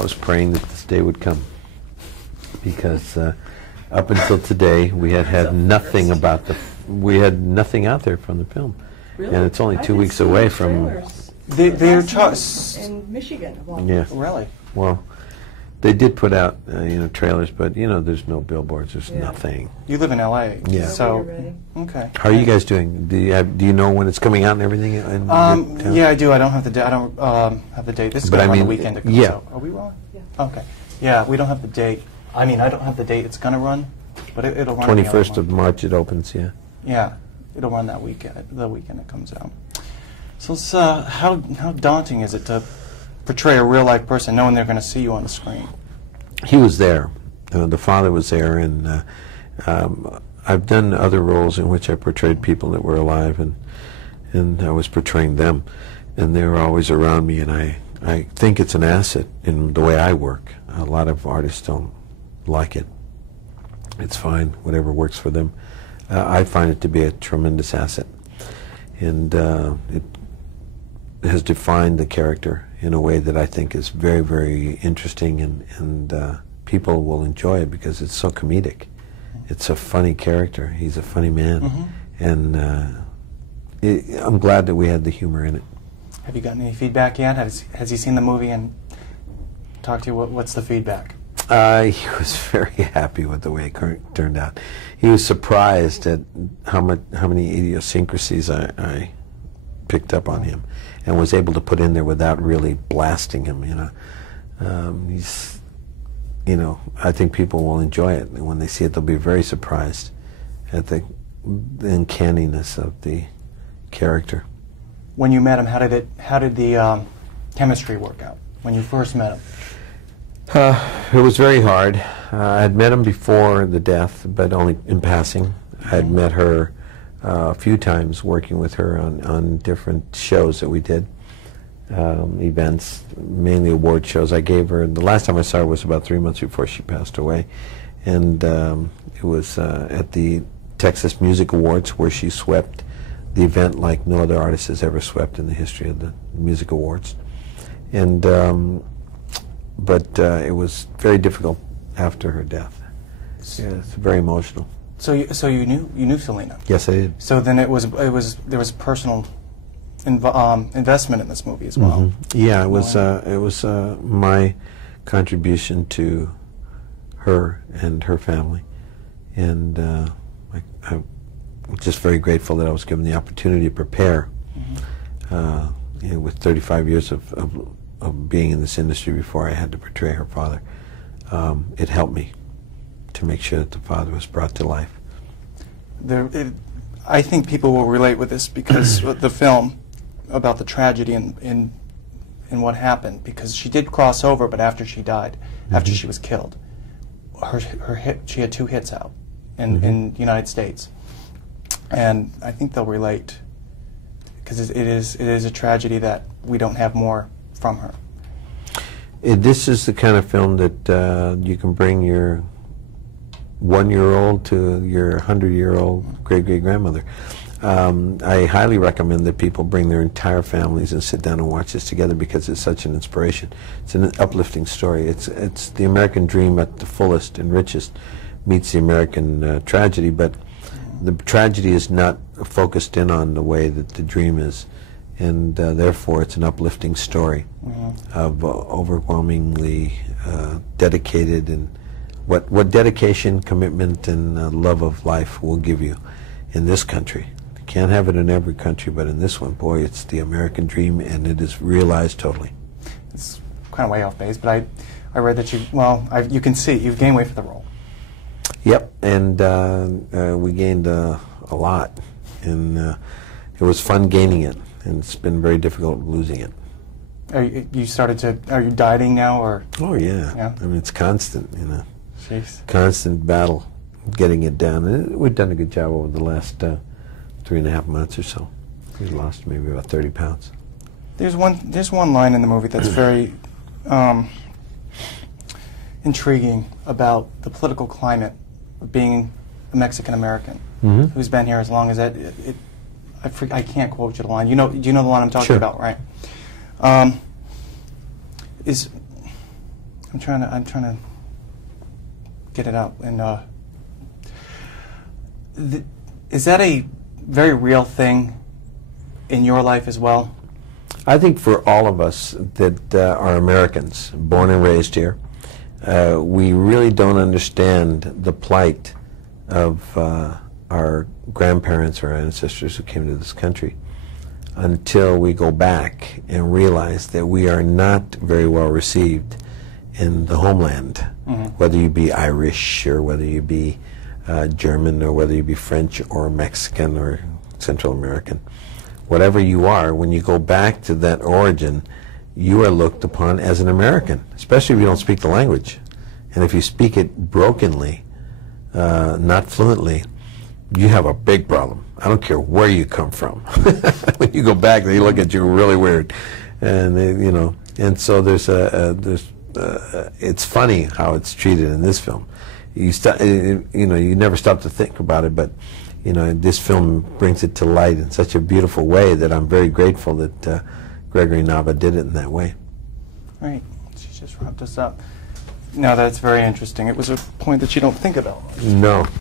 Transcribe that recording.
I was praying that this day would come, because up until today we had nothing about we had nothing out there from the film, Really? and it's only 2 weeks away from. They're in Michigan. Yeah. Really? Well, they did put out trailers, but there's no billboards. There's nothing. You live in L.A. Yeah. So okay. How are you guys doing? Do you know when it's coming out and everything? Yeah, I do. I don't have the date. I don't have the date. This is going to run the weekend. It comes out. Are we rolling? Yeah. Okay. Yeah, we don't have the date. I mean, I don't have the date it's going to run, but it'll run. 21st of March it opens. Yeah. Yeah, it'll run that weekend. The weekend it comes out. So it's, how daunting is it to portray a real life person, knowing they're going to see you on the screen? He was there. The father was there, and I've done other roles in which I portrayed people that were alive, and I was portraying them, and they were always around me, and I think it's an asset in the way I work. A lot of artists don't like it. It's fine, whatever works for them. I find it to be a tremendous asset, and it has defined the character in a way that I think is very, very interesting, and people will enjoy it because it's so comedic. It's a funny character. He's a funny man, and I'm glad that we had the humor in it. Have you gotten any feedback yet? Has he seen the movie and talked to you? What's the feedback? He was very happy with the way it turned out. He was surprised at how many idiosyncrasies I picked up on him, and was able to put in there without really blasting him. I think people will enjoy it, and when they see it, they'll be very surprised at the uncanniness of the character. When you met him, how did the chemistry work out when you first met him? It was very hard. I had met him before the death, but only in passing. I had met her a few times, working with her on different shows that we did, events, mainly award shows. I gave her, the last time I saw her was about 3 months before she passed away, and it was at the Texas Music Awards, where she swept the event like no other artist has ever swept in the history of the music awards. And but it was very difficult after her death. Yeah, it's very emotional. So you knew Selena? Yes, I did. So then there was personal investment in this movie as well. Yeah, it was my contribution to her and her family, and I'm just very grateful that I was given the opportunity to prepare. With 35 years of being in this industry before I had to portray her father, it helped me to make sure that the father was brought to life. I think people will relate with this because the film about the tragedy in what happened, because she did cross over, but after she died, after she was killed, she had 2 hits out in the United States, and I think they'll relate because it is a tragedy that we don't have more from her. This is the kind of film that you can bring your 1-year-old to your 100-year-old great-great-grandmother. I highly recommend that people bring their entire families and sit down and watch this together, because it's such an inspiration. It's an uplifting story. It's the American dream at the fullest and richest meets the American tragedy, but the tragedy is not focused in on the way that the dream is, and therefore it's an uplifting story of overwhelmingly dedicated, and what dedication, commitment, and love of life will give you in this country. You can't have it in every country, but in this one, boy, it's the American dream, and it is realized totally. It's kind of way off base, but I read that you can see you've gained weight for the role. Yep, and we gained a lot, and it was fun gaining it, and it's been very difficult losing it. Are you dieting now, or? Oh yeah. I mean, it's constant, Jeez. Constant battle getting it down. And we've done a good job over the last 3.5 months or so. We've lost maybe about 30 pounds. There's one line in the movie that's very intriguing about the political climate of being a Mexican American who's been here as long as that. I can't quote you the line. Do you know the line I'm talking about, right? I'm trying to get it out. And is that a very real thing in your life as well? I think for all of us that are Americans, born and raised here, we really don't understand the plight of our grandparents or ancestors who came to this country until we go back and realize that we are not very well received in the homeland, whether you be Irish or whether you be German or whether you be French or Mexican or Central American. Whatever you are, when you go back to that origin, you are looked upon as an American, especially if you don't speak the language. And if you speak it brokenly, not fluently, you have a big problem. I don't care where you come from. When you go back, they look at you really weird, and they, you know. And so it's funny how it's treated in this film. You never stop to think about it, but you know, this film brings it to light in such a beautiful way that I'm very grateful that Gregory Nava did it in that way. Right. She just wrapped us up. No, that's very interesting. It was a point that you don't think about. No.